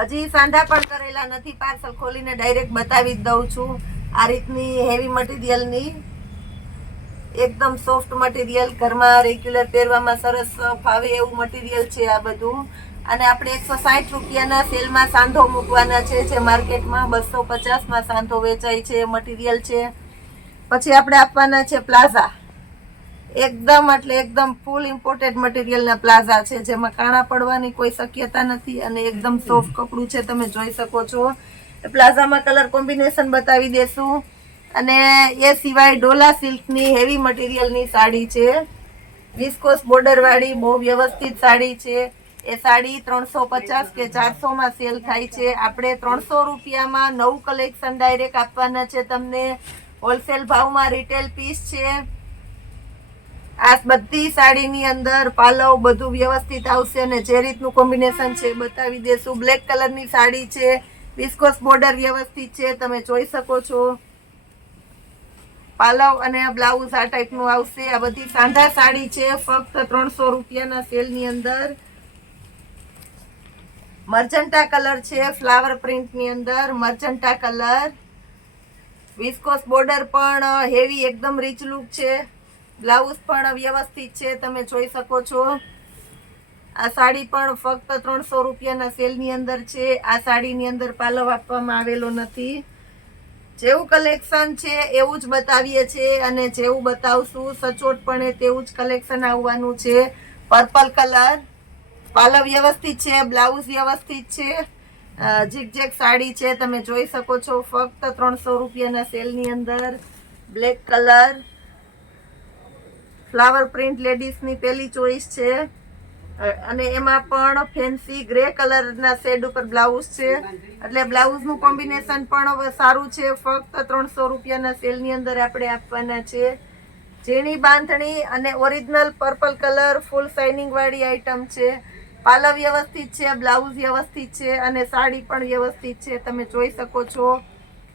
હજી સાંધા પણ કરેલા નથી, પાર્સલ ખોલીને ડાયરેક્ટ બતાવી જ દઉં છું. આ રીતની હેવી મટીરિયલની એકદમ સોફ્ટ મટીરિયલ, ઘરમાં રેગ્યુલર પહેરવામાં સરસ ફાવે એવું મટીરિયલ છે આ બધું. અને આપણે 160 રૂપિયાના સેલમાં સાંધો મૂકવાના છે, જે માર્કેટમાં 250માં સાંધો વેચાય છે મટીરિયલ છે. પછી આપણે આપવાના છે પ્લાઝા, એકદમ એટલે એકદમ ફૂલ ઇમ્પોર્ટેડ મટીરિયલના પ્લાઝા છે, જેમાં કાણા પડવાની કોઈ શક્યતા નથી અને એકદમ સોફ્ટ કપડું છે, તમે જોઈ શકો છો. પ્લાઝામાં કલર કોમ્બિનેશન બતાવી દેશું. અને એ સિવાય ડોલા સિલ્કની હેવી મટીરિયલની સાડી છે, વિસ્કોસ બોર્ડર વાળી, બહુ વ્યવસ્થિત સાડી છે. એ સાડી 350 કે 400માં સેલ થાય છે. આપણે 300 રૂપિયામાં નવું કલેક્શન ડાયરેક્ટ આપવાના છે તમને. હોલસેલ ભાવમાં રિટેલ પીસ છે. આ બધી સાડીની અંદર પાલવ બધું વ્યવસ્થિત આવશે અને જે રીતનું કોમ્બિનેશન છે બતાવી દેશું. બ્લેક કલરની સાડી છે, વિસ્કોસ બોર્ડર વ્યવસ્થિત છે, તમે જોઈ શકો છો. પાલવ અને બ્લાઉઝ આ ટાઈપનું આવશે. આ બધી સાંધા સાડી છે, ફક્ત 300 રૂપિયાના સેલની અંદર. મર્જન્ટા કલર છે, ફ્લાવર પ્રિન્ટની અંદર મર્જન્ટા કલર. વિસ્કોસ બોર્ડર પણ હેવી, એકદમ રીચ લુક છે. બ્લાઉઝ પણ વ્યવસ્થિત છે, તમે જોઈ શકો છો. આ સાડી પણ ફક્ત 300 રૂપિયાના સેલની અંદર છે. આ સાડીની અંદર પાલવ આપવામાં આવેલો નથી. જેવું કલેક્શન છે એવું જ બતાવીએ છીએ અને જેવું બતાવશું સચોટપણે તેવું જ કલેક્શન આવવાનું છે. પર્પલ કલર, પાલવ વ્યવસ્થિત છે, બ્લાઉઝ વ્યવસ્થિત છે. ઝીગઝેગ સાડી છે, તમે જોઈ શકો છો, ફક્ત 300 રૂપિયાના સેલની અંદર. બ્લેક કલર, ફ્લાવર પ્રિન્ટ લેડીઝની પહેલી ચોઈસ છે. અને એમાં પણ ફેન્સી ગ્રે કલરના શેડ ઉપર બ્લાઉઝ છે, એટલે બ્લાઉઝનું કોમ્બિનેશન પણ સારું છે. ફક્ત 300 રૂપિયાના સેલની અંદર આપણે આપવાના છે. ઝીણી બાંધણી અને ઓરિજિનલ પર્પલ કલર, ફૂલ શાઇનિંગ વાળી આઈટમ છે. પાલવ વ્યવસ્થિત છે, બ્લાઉઝ વ્યવસ્થિત છે અને સાડી પણ વ્યવસ્થિત છે, તમે જોઈ શકો છો.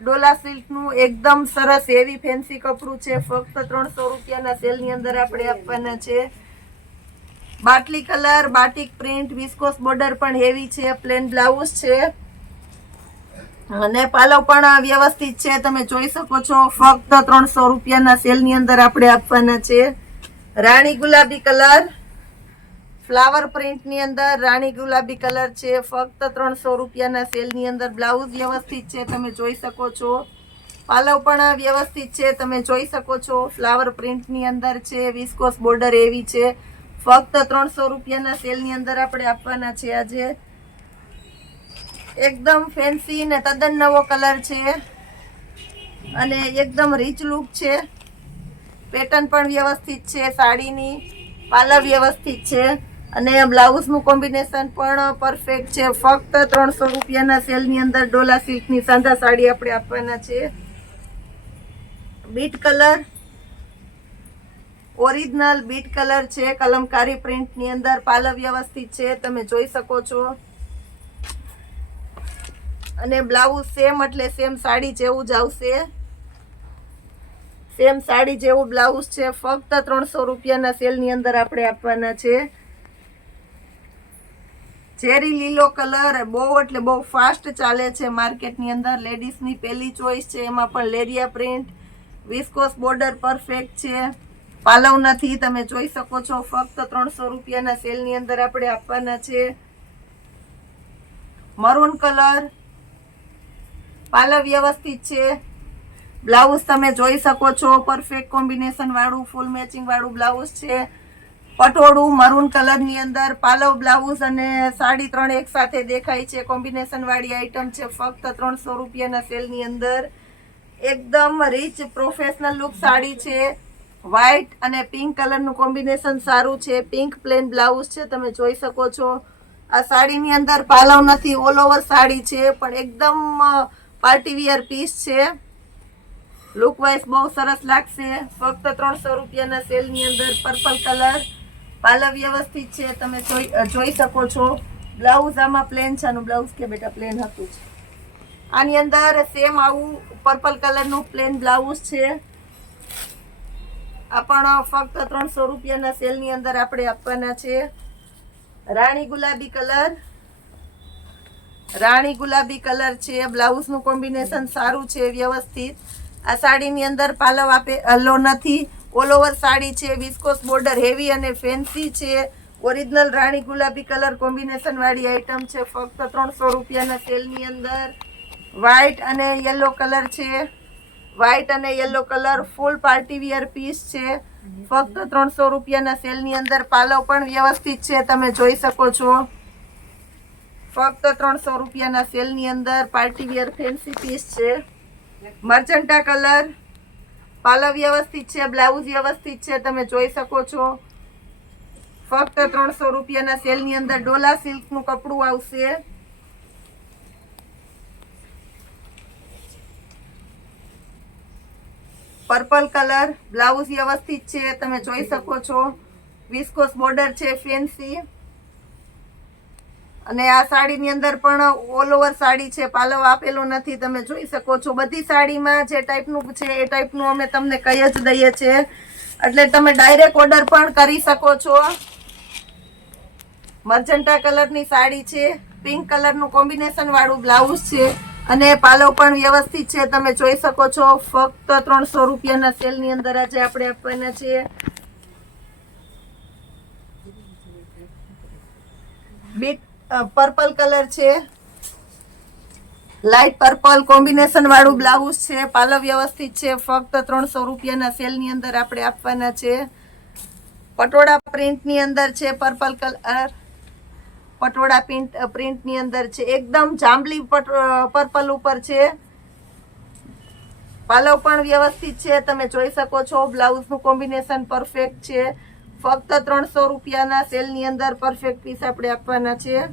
ડોલા સિલ્કનું એકદમ સરસ હેવી ફેન્સી કપડું છે, ફક્ત 300 રૂપિયાના સેલની અંદર આપણે આપવાના છે. બાટલી colour, batik print, viscose border પણ હેવી છે, પ્લેન બ્લાઉઝ છે અને પાલવ પણ વ્યવસ્થિત છે, તમે જોઈ શકો છો. ફક્ત 300 રૂપિયાના સેલની અંદર આપણે આપવાના છે. રાણી ગુલાબી કલર, ફ્લાવર પ્રિન્ટની અંદર રાણી ગુલાબી કલર છે, ફક્ત 300 રૂપિયાના સેલની અંદર. બ્લાઉઝ વ્યવસ્થિત છે, તમે જોઈ શકો છો. પાલવ પણ વ્યવસ્થિત છે, તમે જોઈ શકો છો. ફ્લાવર પ્રિન્ટની અંદર છે, વિસ્કોસ બોર્ડર એવી છે. ફક્ત 300 રૂપિયાના સેલની અંદર આપણે આપવાના છે. આજે એકદમ ફેન્સી ને તદ્દન નવો કલર છે અને એકદમ રીચ લુક છે. પેટર્ન પણ વ્યવસ્થિત છે સાડીની, પાલવ વ્યવસ્થિત છે અને બ્લાઉઝનું કોમ્બિનેશન પણ પરફેક્ટ છે. ફક્ત 300 રૂપિયાના સેલની અંદર ડોલા સિલ્કની સાંધા સાડી આપણે આપવાના છે. Bit colour, original bit colour છે, કલમકારી પ્રિન્ટની અંદર. પાલવ વ્યવસ્થિત છે, તમે જોઈ શકો છો. અને બ્લાઉઝ સેમ એટલે સેમ સાડી જેવું જ આવશે, સેમ સાડી જેવું બ્લાઉઝ છે. ફક્ત 300 રૂપિયાના સેલની અંદર આપણે આપવાના છે. ચેરી લીલો કલર બહુ એટલે બહુ ફાસ્ટ ચાલે છે માર્કેટની અંદર. લેડીઝની પહેલી ચોઈસ છે, એમાં પણ લેરિયા પ્રિન્ટ, વિસ્કોસ બોર્ડર પરફેક્ટ છે. પાલવ નથી, તમે જોઈ શકો છો. ફક્ત 300 રૂપિયાના સેલની અંદર આપણે આપવાના છે. મરૂન કલર, પાલવ વ્યવસ્થિત છે, બ્લાઉઝ તમે જોઈ શકો છો. પરફેક્ટ કોમ્બિનેશન વાળું, ફૂલ મેચિંગ વાળું બ્લાઉઝ છે. પટોળું મરૂન કલરની અંદર, પાલવ, બ્લાઉઝ અને સાડી ત્રણ એક સાથે દેખાય છે. કોમ્બિનેશન વાળી આઈટમ છે, ફક્ત 300 રૂપિયાના સેલની અંદર. એકદમ રીચ પ્રોફેશનલ લુક સાડી છે. વ્હાઈટ અને પિંક કલરનું કોમ્બિનેશન સારું છે. પિંક પ્લેન બ્લાઉઝ છે, તમે જોઈ શકો છો. આ સાડીની અંદર પાલવ નથી, ઓલ ઓવર સાડી છે, પણ એકદમ પાર્ટીવિયર પીસ છે. લુક વાઇઝ બહુ સરસ લાગશે. ફક્ત 300 રૂપિયાના સેલની અંદર. પર્પલ કલર, પાલવ વ્યવસ્થિત છે, તમે જોઈ શકો છો. બ્લાઉઝ આમાં પ્લેન છે, આનું બ્લાઉઝ કે બેટા પ્લેન હતું છે. આની અંદર સેમ આવું પર્પલ કલરનું પ્લેન બ્લાઉઝ છે. આ પણ ફક્ત 300 રૂપિયાના સેલની અંદર આપણે આપવાના છે. રાણી ગુલાબી કલર, રાણી ગુલાબી કલર છે, બ્લાઉઝનું કોમ્બિનેશન સારું છે વ્યવસ્થિત. આ સાડીની અંદર પાલવ આપેલો નથી, ઓલ ઓવર સાડી છે, વિસ્કોસ બોર્ડર હેવી અને ફેન્સી છે. ઓરિજિનલ રાણી ગુલાબી કલર કોમ્બિનેશન વાળી આઈટમ છે, ફક્ત 300 રૂપિયાના સેલની અંદર. વ્હાઈટ અને યલો કલર છે, વ્હાઈટ અને યલો કલર ફૂલ પાર્ટી વિયર પીસ છે, ફક્ત 300 રૂપિયાના સેલની અંદર. પાલવ પણ વ્યવસ્થિત છે, તમે જોઈ શકો છો. ફક્ત 300 રૂપિયાના સેલની અંદર પાર્ટી વિયર ફેન્સી પીસ છે. મર્ચન્ટા કલર, પાલવ વ્યવસ્થિત છે, બ્લાઉઝ વ્યવસ્થિત છે, તમે જોઈ શકો છો. ફક્ત 300 રૂપિયાના સેલની અંદર ડોલા સિલ્કનું કપડું આવશે. પર્પલ કલર, બ્લાઉઝ વ્યવસ્થિત છે, તમે જોઈ શકો છો. વિસ્કોસ બોર્ડર છે ફેન્સી. અને આ સાડીની અંદર પણ ઓલ ઓવર સાડી છે, પાલવ આપેલો નથી, તમે જોઈ શકો છો. બધી સાડીમાં જે ટાઈપનું છે એ ટાઈપનું અમે તમને કહી જ દઈએ છીએ, એટલે તમે ડાયરેક્ટ ઓર્ડર પણ કરી શકો છો. મર્જન્ટા કલરની સાડી છે, પિંક કલરનું કોમ્બિનેશન વાળું બ્લાઉઝ છે અને પાલવ પણ વ્યવસ્થિત છે, તમે જોઈ શકો છો. ફક્ત 300 રૂપિયાના સેલની અંદર આજે આપણે આપવાના છીએ. બીટ પર્પલ કલર છે, લાઇટ પર્પલ કોમ્બિનેશન વાળું બ્લાઉઝ છે, પાલવ વ્યવસ્થિત છે, ફક્ત 300 રૂપિયાના સેલની અંદર આપણે આપવાના છે. પટોળા પ્રિન્ટની અંદર છે, પર્પલ કલર પટોળા પ્રિન્ટની અંદર છે, એકદમ જાંબલી પર્પલ ઉપર છે. પાલવ પણ વ્યવસ્થિત છે, તમે જોઈ શકો છો. બ્લાઉઝનું કોમ્બિનેશન પરફેક્ટ છે, ફક્ત 300 રૂપિયાના સેલની અંદર પરફેક્ટ પીસ આપણે આપવાના છે.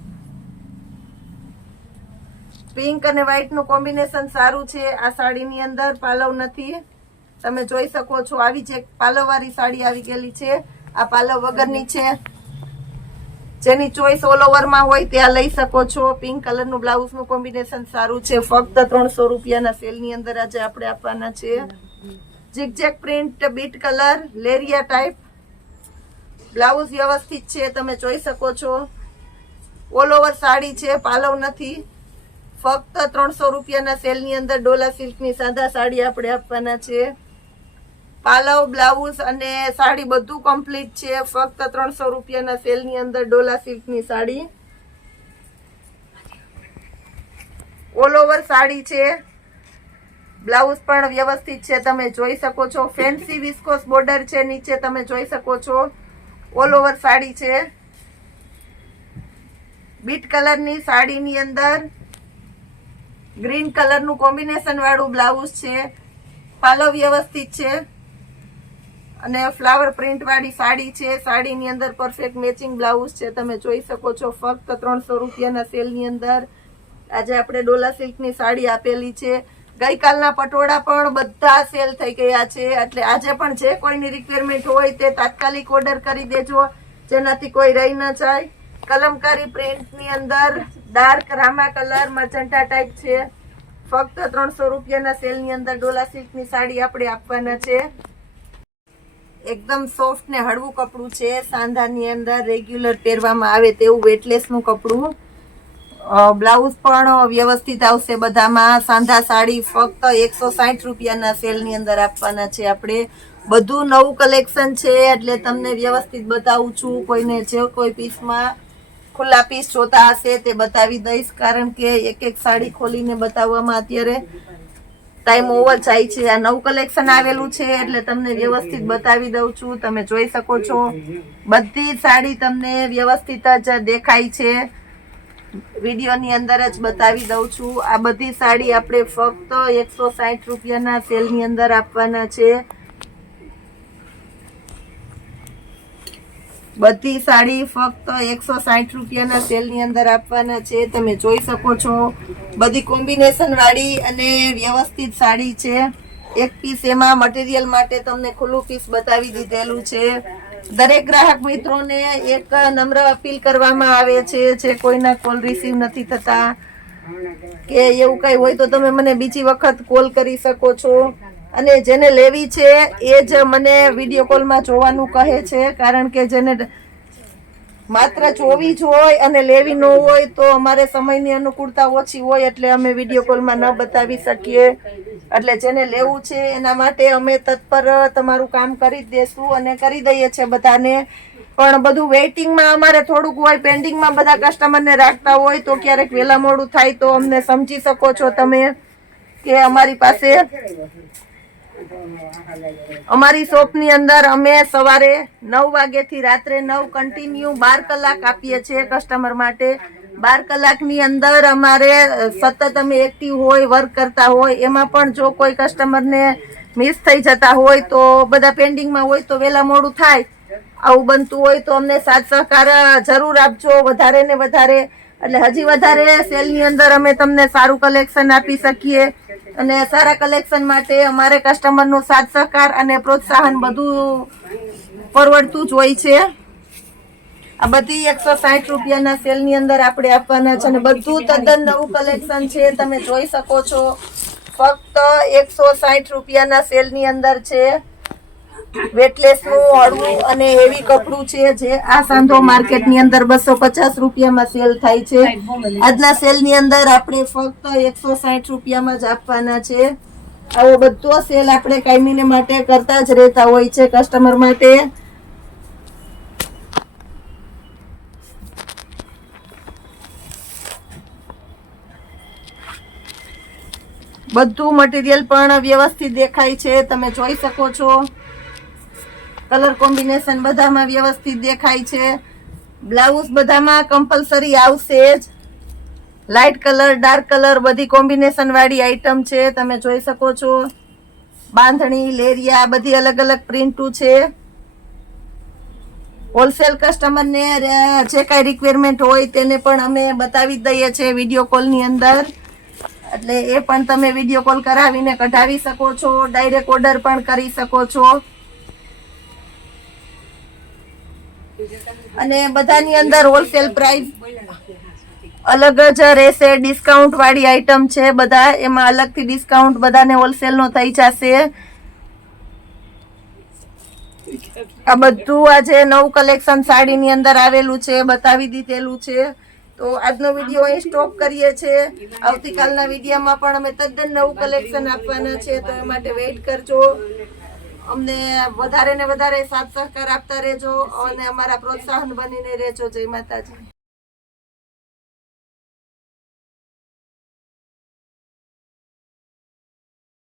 પિંક અને વ્હાઈટનું કોમ્બિનેશન સારું છે આ સાડીની અંદર, પાલવ નથી, તમે જોઈ શકો છો. આવી જે પાલવ વાળી સાડી આવી ગયેલી છે, આ પાલવ વગરની છે. જેની ચોઈસ ઓલ ઓવરમાં હોય ત્યાં લઈ શકો છો. પિંક કલરનું બ્લાઉઝનું કોમ્બિનેશન સારું છે, ફક્ત 300 રૂપિયાના સેલની અંદર આજે આપણે આપવાના છે. ઝિગઝેગ પ્રિન્ટ, બીટ કલર, લેરિયા ટાઈપ, બ્લાઉઝ વ્યવસ્થિત છે, તમે જોઈ શકો છો. ઓલ ઓવર સાડી છે, પાલવ નથી, ફક્ત 300 રૂપિયાના સેલની અંદર ડોલા સિલ્કની સાદા સાડી આપણે આપવાના છે. પાલવ, બ્લાઉઝ અને સાડી બધું કમ્પ્લીટ છે, ફક્ત 300 રૂપિયાના સેલની અંદર ડોલા સિલ્કની સાડી. ઓલ ઓવર સાડી છે, બ્લાઉઝ પણ વ્યવસ્થિત છે, તમે જોઈ શકો છો. ફેન્સી વિસ્કોસ બોર્ડર છે નીચે, તમે જોઈ શકો છો. ઓલ ઓવર સાડી છે. બીટ કલરની સાડીની અંદર ગ્રીન કલરનું કોમ્બિનેશન વાળું બ્લાઉઝ છે, પાલવ વ્યવસ્થિત છે અને ફ્લાવર પ્રિન્ટ વાળી સાડી છે. સાડીની અંદર પરફેક્ટ મેચિંગ બ્લાઉઝ છે, તમે જોઈ શકો છો. ફક્ત 300 રૂપિયાના સેલની અંદર આજે આપણે ડોલા સિલ્કની સાડી આપેલી છે. ગઈકાલના પટોળા પણ બધા સેલ થઈ ગયા છે, એટલે આજે પણ જે કોઈની રિક્વાયરમેન્ટ હોય તે તાત્કાલિક ઓર્ડર કરી દેજો, જેનાથી કોઈ રહી ન જાય. કલમકારી પ્રિન્ટની અંદર dark Rama colour magenta type છે, ફક્ત 300 રૂપિયાના સેલની અંદર ડોલા સિલ્કની સાડી આપણે આપવાના છે. એકદમ સોફ્ટ ને હળવું કપડું છે, સાંધાની અંદર રેગ્યુલર પહેરવામાં આવે તેવું વેટલેસનું કપડું. બ્લાઉઝ પણ વ્યવસ્થિત આવશે બધામાં. સાંધા સાડી ફક્ત 160 રૂપિયાના સેલની અંદર આપવાના છે આપણે. બધું નવું કલેક્શન છે એટલે તમને વ્યવસ્થિત બતાવું છું. કોઈને જે કોઈ પીસમાં ખુલ્લા પીસ જોતા હશે તે બતાવી દઈશ, કારણ કે એક એક સાડી ખોલીને બતાવવામાં અત્યારે ટાઈમ ઓવર જાય છે. આ નવું કલેક્શન આવેલું છે એટલે તમને વ્યવસ્થિત બતાવી દઉં છું, તમે જોઈ શકો છો. બધી સાડી તમને વ્યવસ્થિત જ દેખાય છે, વિડીયોની અંદર જ બતાવી દઉં છું. આ બધી સાડી આપણે ફક્ત 160 રૂપિયાના સેલની અંદર આપવાના છે. બધી સાડી ફક્ત 160 રૂપિયાના સેલની અંદર આપવાના છે, તમે જોઈ શકો છો. બધી કોમ્બિનેશન વાળી અને વ્યવસ્થિત સાડી છે. એક પીસ એમાં મટીરિયલ માટે તમને ખુલ્લું પીસ બતાવી દીધેલું છે. દરેક ગ્રાહક મિત્રોને એક નમ્ર અપીલ કરવામાં આવે છે, જે કોઈના કોલ રિસીવ નથી થતા કે એવું કઈ હોય તો તમે મને બીજી વખત કોલ કરી શકો છો. અને જેને લેવી છે એ જ મને વિડીયો કોલમાં જોવાનું કહે છે, કારણ કે જેને માત્ર જોવી જ હોય અને લેવી ન હોય તો અમારે સમયની અનુકૂળતા ઓછી હોય એટલે અમે વિડીયો કોલમાં ન બતાવી શકીએ. એટલે જેને લેવું છે એના માટે અમે તત્પર તમારું કામ કરી જ દેશું અને કરી દઈએ છીએ બધાને. પણ બધું વેઇટિંગમાં અમારે થોડુંક હોય, પેન્ડિંગમાં બધા કસ્ટમરને રાખતા હોય તો ક્યારેક વહેલા મોડું થાય તો અમને સમજી શકો છો તમે કે અમારી પાસે અમારી શોપની અંદર અમે સવારે 9 વાગ્યાથી રાત્રે 9 કન્ટિન્યુ 12 કલાક આપીએ છીએ કસ્ટમર માટે. 12 કલાકની અંદર અમારે સતત અમે એક્ટિવ હોય, વર્ક કરતા હોય. એમાં પણ જો કોઈ કસ્ટમરને મિસ થઈ જતા હોય તો બધા પેન્ડિંગમાં હોય તો વહેલા મોડું થાય, આવું બનતું હોય તો અમને સાથ સહકાર જરૂર આપજો વધારે ને વધારે. એટલે હજી વધારે સેલની અંદર અમે તમને સારું કલેક્શન આપી શકીએ અને સારા કલેક્શન માટે અમારે કસ્ટમરનો સાથ સહકાર અને પ્રોત્સાહન બધું પરવડતું જ હોય છે. આ બધી 160 રૂપિયાના સેલની અંદર આપણે આપવાના છે અને બધું તદ્દન નવું કલેક્શન છે. તમે જોઈ શકો છો ફક્ત 160 રૂપિયાના સેલની અંદર છે. વેટલેસનું હળવું અને હેવી કપડું છે જે આ સાંધો માર્કેટની અંદર 250 રૂપિયામાં સેલ થાય છે. આજના સેલની અંદર આપણે ફક્ત 160 રૂપિયામાં જ આપવાના છે. આવો બધો સેલ આપણે કાયમીને માટે કરતા જ રહેતા હોય છે કસ્ટમર માટે. બધું મટીરિયલ પણ વ્યવસ્થિત દેખાય છે, તમે જોઈ શકો છો. કલર કોમ્બિનેશન બધામાં વ્યવસ્થિત દેખાય છે. બ્લાઉઝ બધામાં કમ્પલસરી આવશે જ. લાઇટ કલર, ડાર્ક કલર બધી કોમ્બિનેશન વાળી આઈટમ છે, તમે જોઈ શકો છો. બાંધણી, લેરિયા બધી અલગ અલગ પ્રિન્ટુ છે. હોલસેલ કસ્ટમરને જે કાંઈ રિક્વાયરમેન્ટ હોય તેને પણ અમે બતાવી દઈએ છીએ વિડીયો કોલની અંદર. એટલે એ પણ તમે વિડીયો કોલ કરાવીને કઢાવી શકો છો. ડાયરેક્ટ ઓર્ડર પણ કરી શકો છો. અને બધાની અંદર હોલસેલ પ્રાઇસ અલગ જ રહેશે. ડિસ્કાઉન્ટ વાળી આઈટમ છે બધા, એમાં અલગથી ડિસ્કાઉન્ટ બધાને હોલસેલ નો થઈ જશે. આ બધું આજે નવું કલેક્શન સાડીની અંદર આવેલું છે, બતાવી દીધેલું છે. તો આજનો વિડીયો અહીં સ્ટોપ કરીએ છીએ. આવતીકાલના વિડીયોમાં પણ અમે તદ્દન નવું કલેક્શન આપવાના છે, તો એ માટે વેઇટ કરજો. અમને વધારે ને વધારે સાથ સહકાર આપતા રહેજો અને અમારા પ્રોત્સાહન બનીને રહેજો. જય માતાજી.